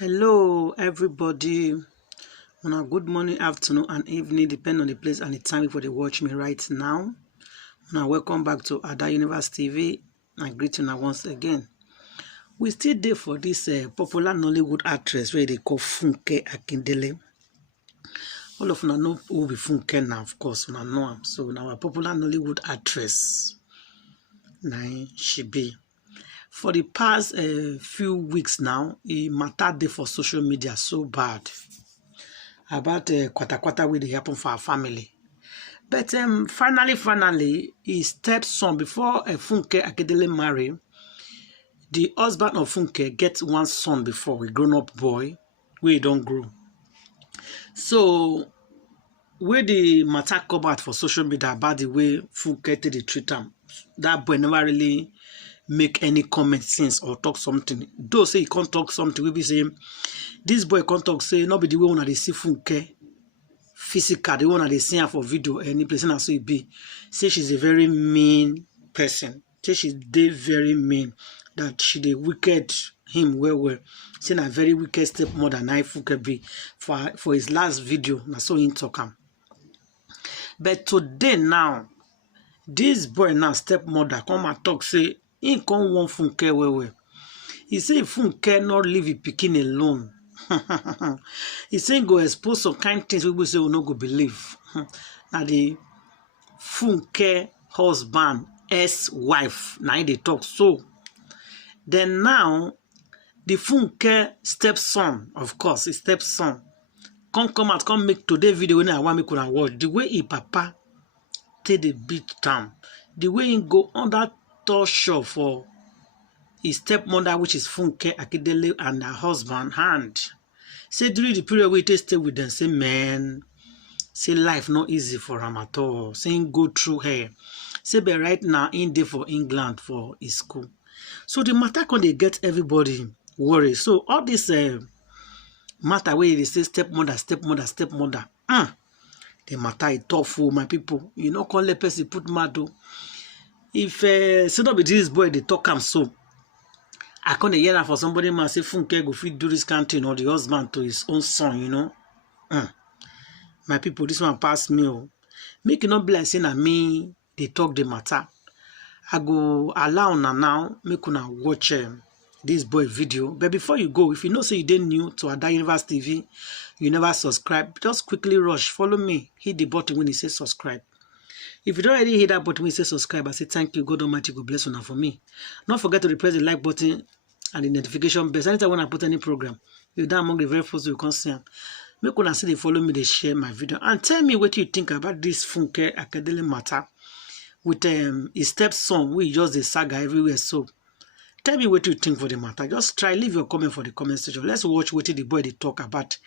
Hello, everybody. Good morning, afternoon, and evening, depending on the place and the time for they watch me right now. Welcome back to Ada Universe TV. I greet you now once again. We still there for this popular Nollywood actress where they call Funke Akindele. All of you know who be Funke now, of course. You know him. So now a popular Nollywood actress. Now she be. For the past few weeks now, it mattered there for social media so bad about kwata wey dey happen for our family. But finally, his stepson, before Funke Akindele marry, the husband of Funke gets one son before, a grown-up boy, where he don't grow. So, where the matter come out for social media about the way Funke did treat him, that boy never really make any comment since or talk something. Though say he can't talk something, we be saying this boy can't talk, say not be the way when they see Funke physical, the one that they see her for video, any person as so it be. Say she's a very mean person. Say she's very mean, that she dey wicked him well. Saying a very wicked stepmother and I Funke be for his last video. Na so he talk him. But today now, this boy now stepmother come and talk say he can't want Funke well. He say Funke not leave his pikin alone. He saying go expose some kind things people say we no go believe. Now the Funke husband wife now they talk so. Then now the Funke stepson, of course, his stepson, come make today video when I want me could watch the way he papa take the beat down, the way he go under torture for his stepmother, which is Funke Akindele, and her husband hand. Say during the period we stay with them, say man, say life not easy for him at all. Saying go through her. Say but right now in there for England for his school. So the matter can they get everybody worried. So all this matter where they say stepmother. The matter is tough for my people. You know, call the person put mad. If say not be this boy they talk him so. I can't hear that for somebody man say Funke go fit do this kind of thing or the husband to his own son, you know. My people, this one pass me. Oh. Make it not be like saying me they talk the matter. I go allow now make una watch this boy video. But before you go, if you know say you didn't new to Ada Universe TV, you never subscribe, just quickly rush, follow me, hit the button when it says subscribe. If you don't already hit that button when it says subscribe, I say thank you, God Almighty, God bless you now for me. Don't forget to press the like button and the notification bell. Anytime when I put any program, you're down among the very first you can see. Make una see they follow me, they share my video, and tell me what you think about this Funke Akindele matter with his stepson. We just the saga everywhere. So tell me what you think for the matter. Just try leave your comment for the comment section. Let's watch what the boy they talk about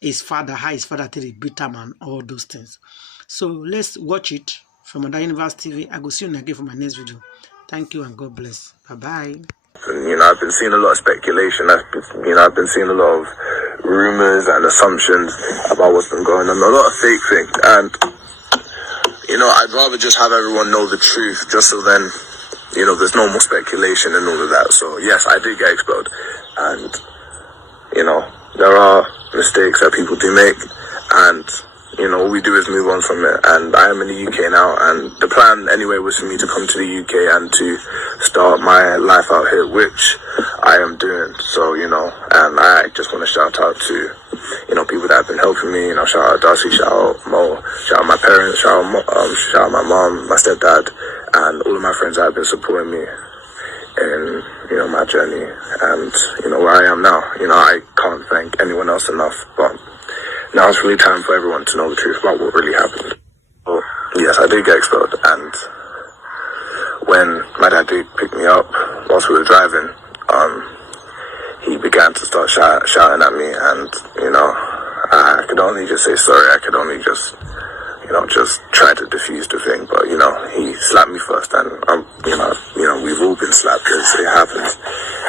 his father, how his father tell the beat him and all those things. So let's watch it from Ada Universe TV. I go see you again for my next video. Thank you and God bless. Bye bye. You know, I've been seeing a lot of speculation. I've been seeing a lot of rumors and assumptions about what's been going on. A lot of fake things. And, you know, I'd rather just have everyone know the truth just so then, you know, there's no more speculation and all of that. So, yes, I did get exposed. And, you know, there are mistakes that people do make. And, you know, all we do is move on from it. And I am in the UK now, and the plan anyway was for me to come to the UK and to start my life out here, which I am doing. So, you know, and I just want to shout out to, you know, people that have been helping me. You know, shout out Darcy, shout out Mo, shout out my parents, shout out my mom, my stepdad, and all of my friends that have been supporting me in, you know, my journey and, you know, where I am now. You know, I can't thank anyone else enough, but now it's really time for everyone to know the truth about what really happened. So, yes, I did get exposed, and when my dad did pick me up whilst we were driving, he began to start shouting at me, and, you know, I could only just say sorry. I could only just, you know, just try to diffuse the thing, but, you know, he slapped me first, and, you know, we've all been slapped because it happens.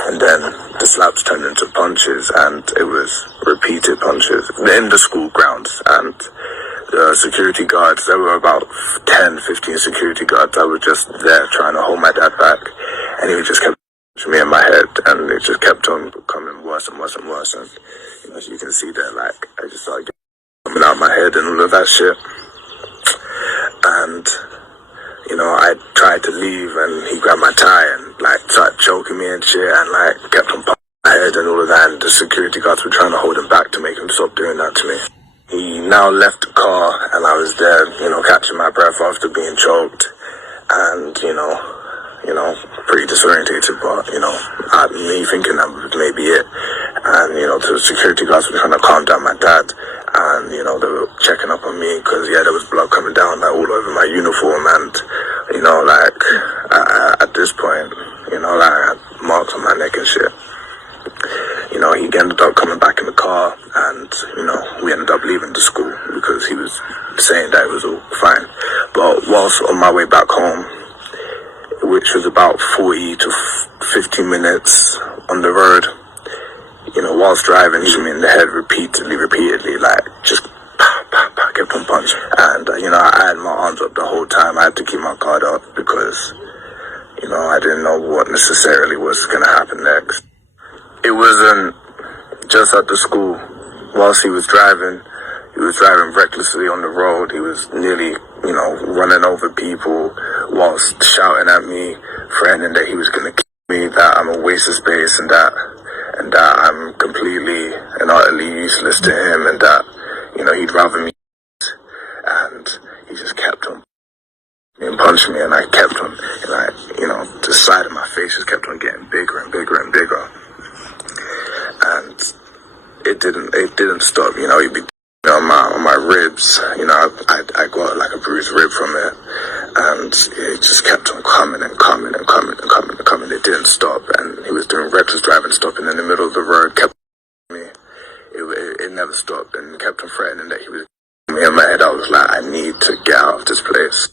And then the slaps turned into punches, and it was repeated punches in the school grounds. And the security guards, there were about 10, 15 security guards that were just there trying to hold my dad back. And he just kept me in my head, and it just kept on becoming worse. worse and worse and worse. And, you know, as you can see there, like, I just started coming out of my head and all of that shit. And, you know, I tried to leave and he grabbed my tie and, like, started choking me and shit and, like, kept on popping my head and all of that. And the security guards were trying to hold him back to make him stop doing that to me. He now left the car and I was there, you know, catching my breath after being choked. And, you know, pretty disorientated, but, you know, me thinking that was maybe it. And, you know, the security guards were trying to calm down my dad. And, you know, they were checking up on me because, yeah, there was blood coming down, like, all over my uniform. And, you know, like, at this point, you know, like, I had marks on my neck and shit. You know, he ended up coming back in the car and, you know, we ended up leaving the school because he was saying that it was all fine. But whilst on my way back home, which was about 40 to 50 minutes on the road, you know, whilst driving, he hit me in the head repeatedly, like, just kept on punching. And, you know, I had my arms up the whole time. I had to keep my guard up because, you know, I didn't know what necessarily was going to happen next. It wasn't just at the school. Whilst he was driving recklessly on the road. He was nearly, you know, running over people whilst shouting at me, threatening that he was going to kill me, that I'm a waste of space and that I'm completely and utterly useless to him and that, you know, he'd rather me. And he just kept on and punched me and I kept on, and I, you know, the side of my face just kept on getting bigger and bigger and bigger. And it didn't stop, you know, he'd be on my ribs, you know, I got like a bruised rib from it, and it just kept on coming and coming and coming and coming and coming. It didn't stop, and he was doing reckless driving, stopping in the middle of the road, kept me. It never stopped, and kept on threatening that he was me. In my head, I was like, I need to get out of this place.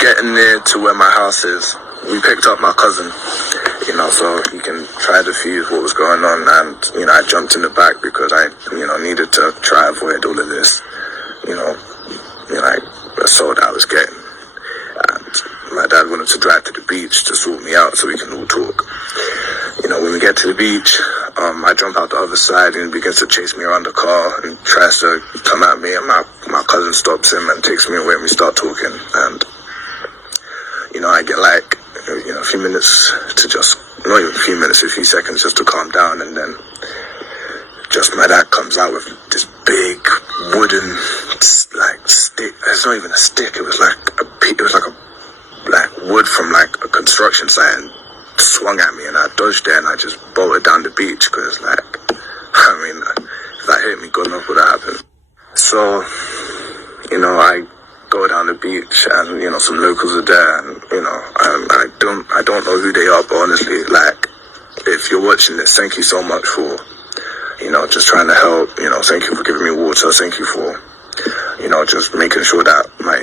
Getting near to where my house is, we picked up my cousin, you know, so he can try to defuse what was going on, and, you know, I jumped in the back because I, you know, needed to try to avoid all of this, you know, like, assault I was getting. And my dad wanted to drive to the beach to sort me out so we can all talk. You know, when we get to the beach, I jump out the other side and he begins to chase me around the car and tries to come at me, and my cousin stops him and takes me away and we start talking. And, you know, I get like, you know, a few minutes to just, not even a few minutes, a few seconds just to calm down, and then just my dad comes out with this big wooden, like, stick. It's not even a stick, it was like wood from like a construction site, and swung at me, and I dodged it and I just bolted down the beach because, like, I mean, if that hit me, God knows what happened. So, you know, I go down the beach and, you know, some locals are there, and, you know, I don't know who they are, but honestly, like, if you're watching this, thank you so much for, you know, just trying to help, you know, thank you for giving me water, thank you for, you know, just making sure that my